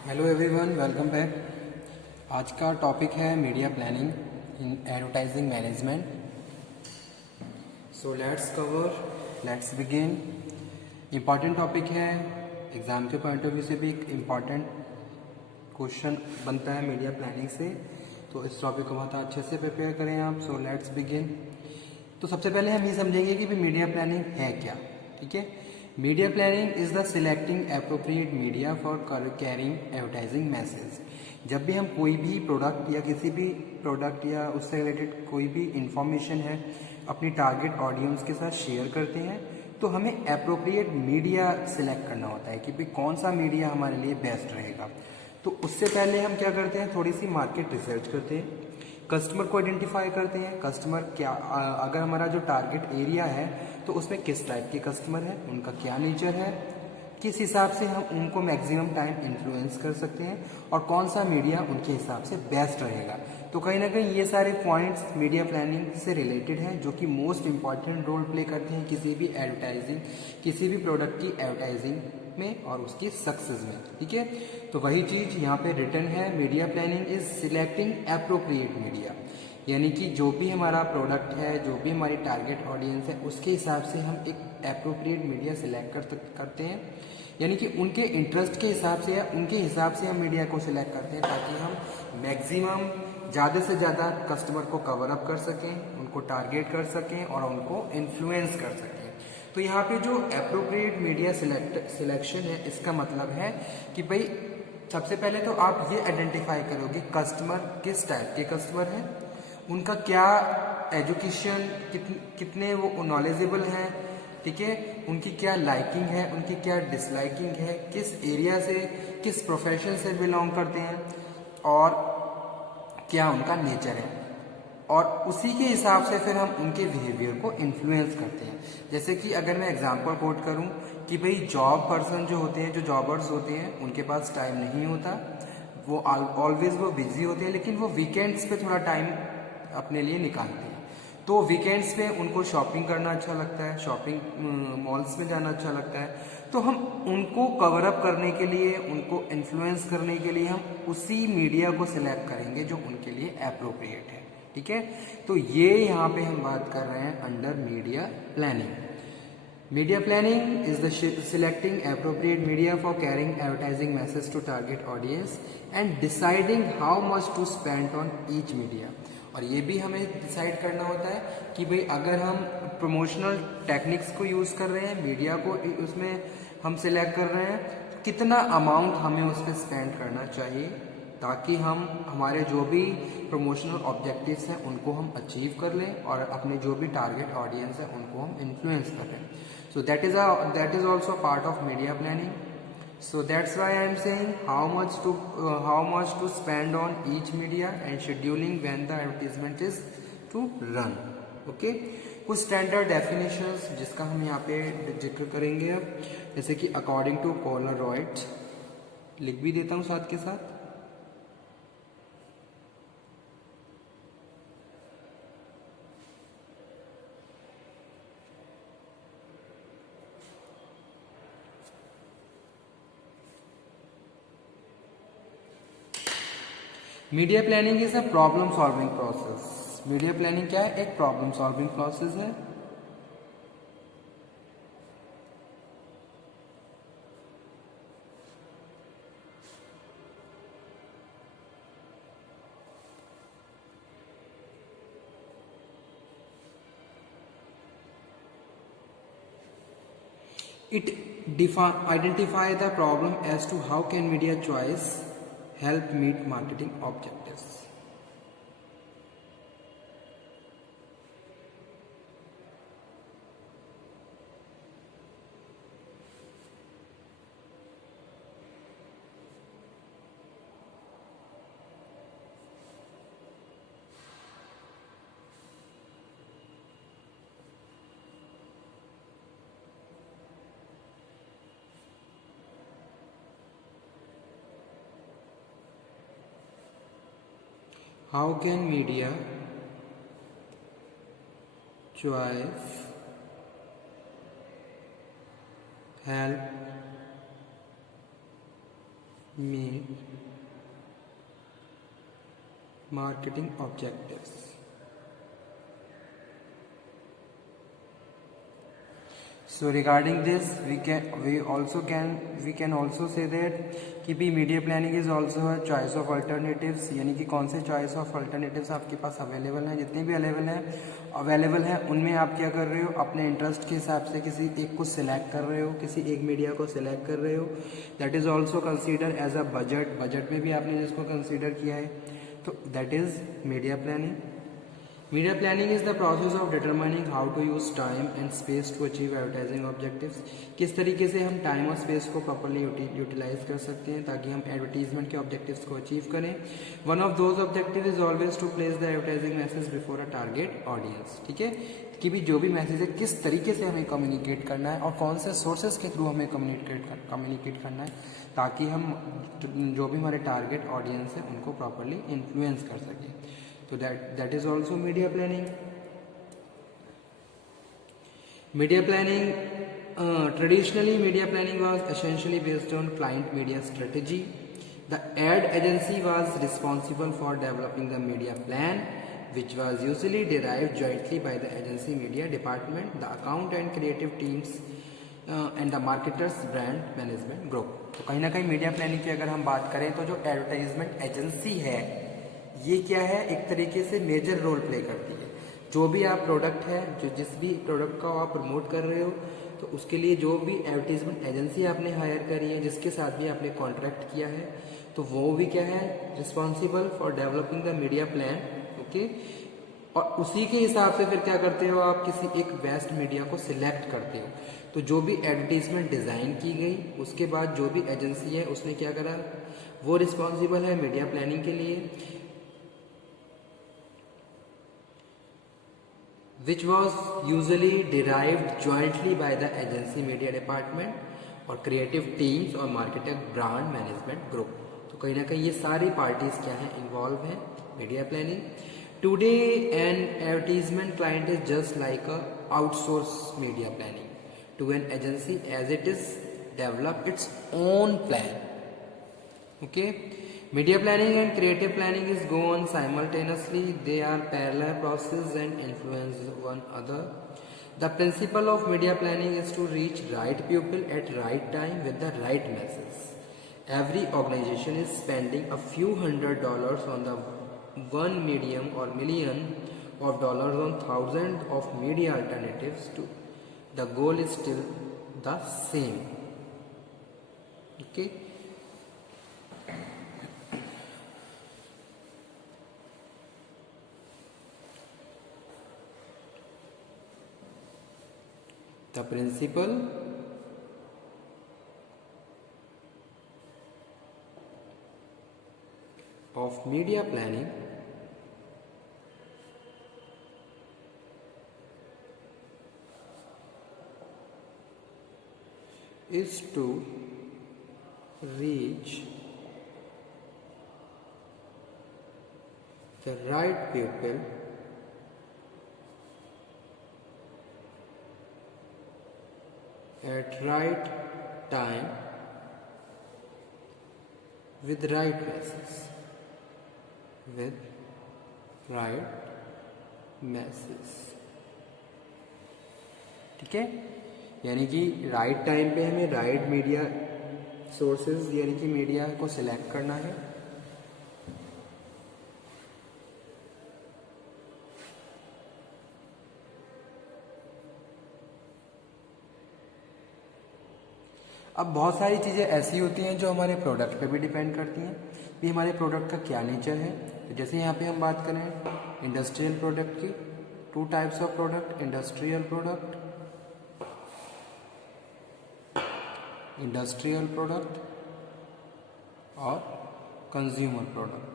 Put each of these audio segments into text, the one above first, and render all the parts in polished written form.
Hello everyone, welcome back. आज का topic है media planning in advertising management. So let's begin. Important topic है, exam के point of view से भी एक इम्पॉर्टेंट क्वेश्चन बनता है मीडिया प्लानिंग से। तो इस टॉपिक को बहुत अच्छे से प्रिपेयर करें आप। So let's begin. तो सबसे पहले हम ये समझेंगे कि मीडिया प्लानिंग है क्या। ठीक है, media planning is the selecting appropriate media for carrying advertising message. जब भी हम कोई भी प्रोडक्ट या किसी भी प्रोडक्ट या उससे रिलेटेड कोई भी इंफॉर्मेशन है अपनी टारगेट ऑडियंस के साथ शेयर करते हैं, तो हमें अप्रोप्रिएट मीडिया सिलेक्ट करना होता है कि भाई कौन सा मीडिया हमारे लिए बेस्ट रहेगा। तो उससे पहले हम क्या करते हैं, थोड़ी सी मार्केट रिसर्च करते हैं, कस्टमर को आइडेंटिफाई करते हैं। कस्टमर क्या, अगर हमारा जो टारगेट एरिया है तो उसमें किस टाइप के कस्टमर हैं, उनका क्या नेचर है, किस हिसाब से हम उनको मैक्सिमम टाइम इन्फ्लुएंस कर सकते हैं और कौन सा मीडिया उनके हिसाब से बेस्ट रहेगा। तो कहीं ना कहीं ये सारे पॉइंट्स मीडिया प्लानिंग से रिलेटेड हैं, जो कि मोस्ट इंपॉर्टेंट रोल प्ले करते हैं किसी भी एडवर्टाइजिंग, किसी भी प्रोडक्ट की एडवर्टाइजिंग में और उसकी सक्सेस में। ठीक है, तो वही चीज यहाँ पे रिटर्न है, media planning is selecting appropriate media. यानी कि जो भी हमारा प्रोडक्ट है, जो भी हमारी टारगेट ऑडियंस है, उसके हिसाब से हम एक एप्रोप्रिएट मीडिया सिलेक्ट करते हैं। यानी कि उनके इंटरेस्ट के हिसाब से या उनके हिसाब से हम मीडिया को सिलेक्ट करते हैं, ताकि हम मैक्सिमम ज़्यादा से ज़्यादा कस्टमर को कवर अप कर सकें, उनको टारगेट कर सकें और उनको इन्फ्लुएंस कर सकें। तो यहाँ पे जो अप्रोप्रिएट मीडिया सिलेक्शन है, इसका मतलब है कि भाई सबसे पहले तो आप ये आइडेंटिफाई करोगे कस्टमर किस टाइप के कस्टमर हैं, उनका क्या एजुकेशन, कितने वो नॉलेजेबल हैं। ठीक है, उनकी क्या लाइकिंग है, उनकी क्या डिसलाइकिंग है, किस एरिया से, किस प्रोफेशन से बिलोंग करते हैं और क्या उनका नेचर है। और उसी के हिसाब से फिर हम उनके बिहेवियर को इन्फ्लुएंस करते हैं। जैसे कि अगर मैं एग्जांपल कोट करूं कि भाई जॉब पर्सन जो होते हैं, जो जॉबर्स होते हैं, उनके पास टाइम नहीं होता, वो ऑलवेज वो बिजी होते हैं, लेकिन वो वीकेंड्स पे थोड़ा टाइम अपने लिए निकालते हैं। तो वीकेंड्स पे उनको शॉपिंग करना अच्छा लगता है, शॉपिंग मॉल्स में जाना अच्छा लगता है। तो हम उनको कवर अप करने के लिए, उनको इन्फ्लुएंस करने के लिए हम उसी मीडिया को सिलेक्ट करेंगे जो उनके लिए अप्रोप्रिएट है। ठीक है, तो ये यहाँ पे हम बात कर रहे हैं under media planning. Media planning is the selecting appropriate media for carrying advertising message to target audience and deciding how much to spend on each media। और ये भी हमें डिसाइड करना होता है कि भाई अगर हम प्रमोशनल टेक्निक्स को यूज़ कर रहे हैं, मीडिया को उसमें हम सिलेक्ट कर रहे हैं, तो कितना अमाउंट हमें उस पर स्पेंड करना चाहिए, ताकि हम हमारे जो भी प्रमोशनल ऑब्जेक्टिव्स हैं उनको हम अचीव कर लें और अपने जो भी टारगेट ऑडियंस है उनको हम इन्फ्लुएंस कर लें। So that is also part of media planning. So that's why I am saying how much to spend on each media and scheduling when the advertisement is to run. Okay, कुछ standard definitions जिसका हम यहाँ पे जिक्र करेंगे अब, जैसे कि अकॉर्डिंग टू कॉलर रॉइट, लिख भी देता हूँ साथ के साथ। Media planning is a problem solving process. Media planning क्या है, एक प्रॉब्लम सॉल्विंग प्रोसेस है। It identify the problem as to how can media choice help meet marketing objectives। How can media choice help meet marketing objectives. So regarding this, we can also say that कि भी media planning is also है choice of alternatives, यानी कि कौन से choice of alternatives आपके पास available हैं, जितने भी अवेलेबल हैं उनमें आप क्या कर रहे हो, अपने इंटरेस्ट के हिसाब से किसी एक को सिलेक्ट कर रहे हो, किसी एक मीडिया को सिलेक्ट कर रहे हो. That is also consider as a budget में भी आपने जिसको कंसिडर किया है, तो that is media planning. Media planning is the process of determining how to use time and space to achieve advertising objectives. किस तरीके से हम टाइम और स्पेस को प्रॉपरली यूटिलाइज कर सकते हैं ताकि हम एडवर्टीजमेंट के ऑब्जेक्टिव्स को अचीव करें. One of those objective is always to place the advertising message before a target audience. ठीक है, कि भी जो भी मैसेज है किस तरीके से हमें कम्युनिकेट करना है और कौन से सोर्सेज के थ्रू हमें कम्युनिकेट करना है ताकि हम जो भी हमारे टारगेट ऑडियंस है उनको प्रॉपरली इन्फ्लुएंस कर सकें. So that is also media planning. Media planning, traditionally media planning was essentially based on client media strategy. The ad agency was responsible for developing the media plan, which was usually derived jointly by the agency media department, the account and creative teams, and the marketers brand management group. तो कहीं ना कहीं media planning की अगर हम बात करें तो जो एडवर्टाइजमेंट एजेंसी है ये क्या है, एक तरीके से मेजर रोल प्ले करती है. जो भी आप प्रोडक्ट है, जो जिस भी प्रोडक्ट का आप प्रमोट कर रहे हो, तो उसके लिए जो भी एडवर्टीजमेंट एजेंसी आपने हायर करी है, जिसके साथ भी आपने कॉन्ट्रैक्ट किया है, तो वो भी क्या है, responsible for developing the media plan. Okay, और उसी के हिसाब से फिर क्या करते हो, आप किसी एक बेस्ट मीडिया को सिलेक्ट करते हो. तो जो भी एडवर्टीजमेंट डिज़ाइन की गई उसके बाद जो भी एजेंसी है उसने क्या करा, वो रिस्पॉन्सिबल है मीडिया प्लानिंग के लिए, which was usually derived jointly by the agency media department और creative teams और marketing brand management group. तो कहीं ना कहीं ये सारी parties क्या हैं, involve हैं media planning. Today an advertisement client is just like a outsource media planning to an agency as it is develop its own plan. Okay. Media planning and creative planning is go on simultaneously. They are parallel processes and influence one another. The principle of media planning is to reach right people at right time with the right message. Every organization is spending a few $100s on the one medium or million of dollars on thousands of media alternatives to the goal is still the same. Okay. The principle of media planning is to reach the right people at right time with right message. ठीक है, यानी कि right time पे हमें right media sources यानी कि media को select करना है. अब बहुत सारी चीज़ें ऐसी होती हैं जो हमारे प्रोडक्ट पे भी डिपेंड करती हैं कि हमारे प्रोडक्ट का क्या नेचर है. तो जैसे यहाँ पे हम बात करें इंडस्ट्रियल प्रोडक्ट की, two types of product, industrial product और कंज्यूमर प्रोडक्ट.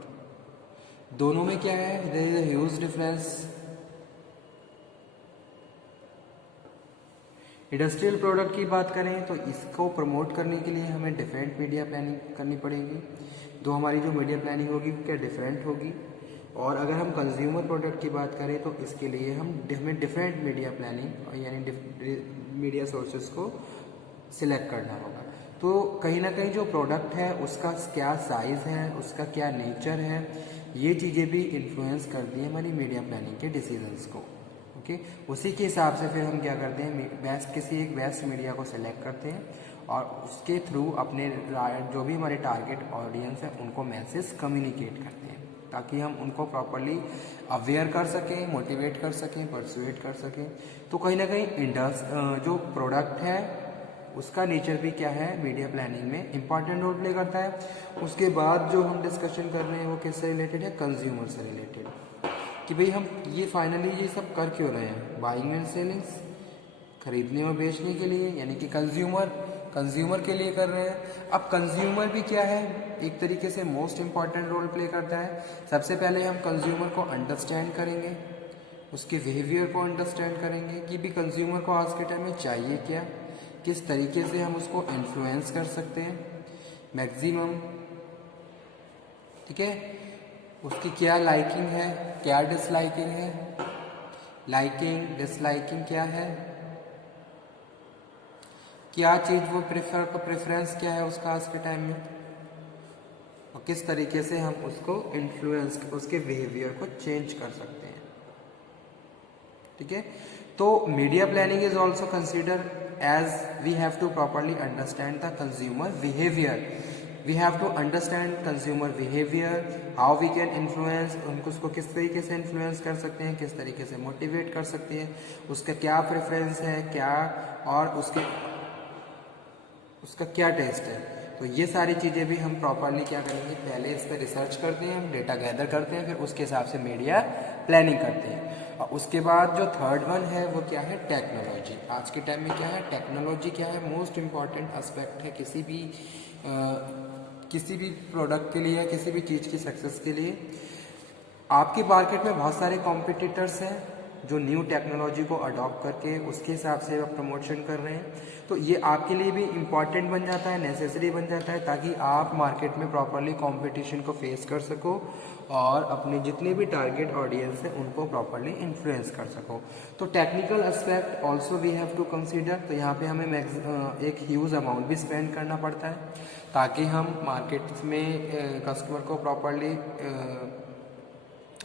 दोनों में क्या है, there is a huge difference. Industrial product की बात करें तो इसको प्रमोट करने के लिए हमें डिफरेंट मीडिया प्लानिंग करनी पड़ेगी. तो हमारी जो मीडिया प्लानिंग होगी क्या डिफरेंट होगी. और अगर हम कंज्यूमर प्रोडक्ट की बात करें तो इसके लिए हमें डिफरेंट मीडिया प्लानिंग यानी मीडिया सोर्सेज को सिलेक्ट करना होगा. तो कहीं ना कहीं जो प्रोडक्ट है उसका क्या साइज़ है, उसका क्या नेचर है, ये चीज़ें भी इन्फ्लुएंस करती हैं हमारी मीडिया प्लानिंग के डिसीजंस को। ओके, उसी के हिसाब से फिर हम क्या करते हैं, किसी एक बेस्ट मीडिया को सिलेक्ट करते हैं और उसके थ्रू अपने जो भी हमारे टारगेट ऑडियंस है उनको मैसेज कम्युनिकेट करते हैं, ताकि हम उनको प्रॉपरली अवेयर कर सकें, मोटिवेट कर सकें, परसुएट कर सकें। तो कहीं ना कहीं जो प्रोडक्ट है उसका नेचर भी क्या है, मीडिया प्लानिंग में इंपॉर्टेंट रोल प्ले करता है। उसके बाद जो हम डिस्कशन कर रहे हैं वो किससे रिलेटेड है, कंज्यूमर से रिलेटेड, कि भाई हम ये फाइनली ये सब कर क्यों रहे हैं, बाइंग एंड सेलिंग्स, खरीदने और बेचने के लिए, यानी कि कंज्यूमर के लिए कर रहे हैं। अब कंज्यूमर भी क्या है, एक तरीके से मोस्ट इंपॉर्टेंट रोल प्ले करता है। सबसे पहले हम कंज्यूमर को अंडरस्टैंड करेंगे, उसके बिहेवियर को अंडरस्टैंड करेंगे कि भी कंज्यूमर को आज के टाइम में चाहिए क्या, किस तरीके से हम उसको इन्फ्लुएंस कर सकते हैं मैक्सिमम, ठीक है। उसकी क्या लाइकिंग है, क्या डिसलाइकिंग है, लाइकिंग डिसलाइकिंग क्या है, क्या चीज़ वो प्रेफरेंस क्या है उसका आज के टाइम में, और किस तरीके से हम उसको इन्फ्लुएंस, उसके बिहेवियर को चेंज कर सकते हैं, ठीक है। तो media planning is also consider as we have to properly understand the consumer behavior. We have to understand consumer behavior, how we can influence उनको, उसको किस तरीके से इन्फ्लुएंस कर सकते हैं, किस तरीके से मोटिवेट कर सकते हैं, उसका क्या प्रेफरेंस है, क्या और उसका क्या टेस्ट है। तो ये सारी चीज़ें भी हम प्रॉपरली क्या करेंगे, पहले इस पर रिसर्च करते हैं, हम डेटा गैदर करते हैं, फिर उसके हिसाब से मीडिया प्लानिंग करते हैं। और उसके बाद जो थर्ड वन है वो क्या है, टेक्नोलॉजी। आज के टाइम में क्या है, टेक्नोलॉजी क्या है, मोस्ट इम्पॉर्टेंट एस्पेक्ट है किसी भी प्रोडक्ट के लिए, किसी भी चीज़ की सक्सेस के लिए। आपके मार्केट में बहुत सारे कॉम्पिटिटर्स हैं जो न्यू टेक्नोलॉजी को अडॉप्ट करके उसके हिसाब से प्रमोशन कर रहे हैं। तो ये आपके लिए भी इम्पॉर्टेंट बन जाता है, नेसेसरी बन जाता है, ताकि आप मार्केट में प्रॉपरली कंपटीशन को फेस कर सको और अपने जितने भी टारगेट ऑडियंस है उनको प्रॉपरली इन्फ्लुएंस कर सको। तो technical aspect also we have to consider. तो यहाँ पे हमें एक ह्यूज अमाउंट भी स्पेंड करना पड़ता है ताकि हम मार्केट में कस्टमर को प्रॉपरली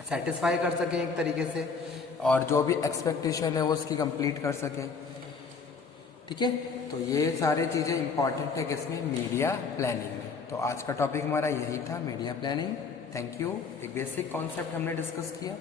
सेटिस्फाई कर सकें एक तरीके से, और जो भी एक्सपेक्टेशन है वो उसकी कंप्लीट कर सकें, ठीक है। तो ये सारी चीज़ें इंपॉर्टेंट है किसमें, मीडिया प्लानिंग में। तो आज का टॉपिक हमारा यही था, मीडिया प्लानिंग। Thank you. एक बेसिक कॉन्सेप्ट हमने डिस्कस किया।